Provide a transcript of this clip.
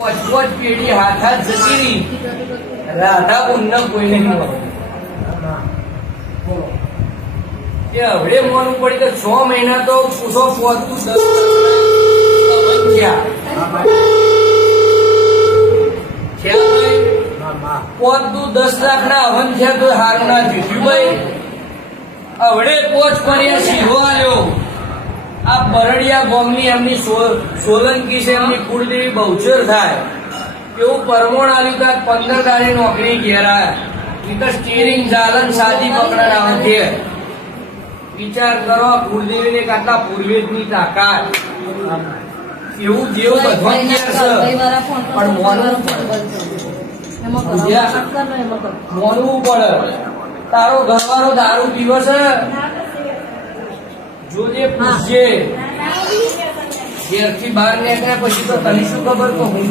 પોચ પેઢી હાથા જતી રહી, રાધા ઉન્ન કોઈ નહીં મળે. કે હવે મોનું પડી કે 6 મહિના તો પૂછો પોતું 10 પોતું 10 લાખ ના હવન થયા તો હારું ના જીત્યું ભાઈ. હવે પોચ કર્યા સીધો આવ્યો. આ બરડિયા ગામની એમની સોલંકી છે, એમની કુળદેવી બહુચર થાય એવું પરમોણ આવ્યું કે 15 દાડે નોકરી ઘેરાયા. સ્ટીરિંગ ચાલન સાદી પકડાના છે. વિચાર કરો, કુળદેવી ને કાકા પૂર્વેજની તાકાત એવું જેવું ભગવાન પણ મોનવું પડે. તારો ઘરવાળો દારૂ પીવો છે, જોજે પૂછજે. ઘેરથી બહાર નીકળ્યા પછી તો તને શું ખબર તો હું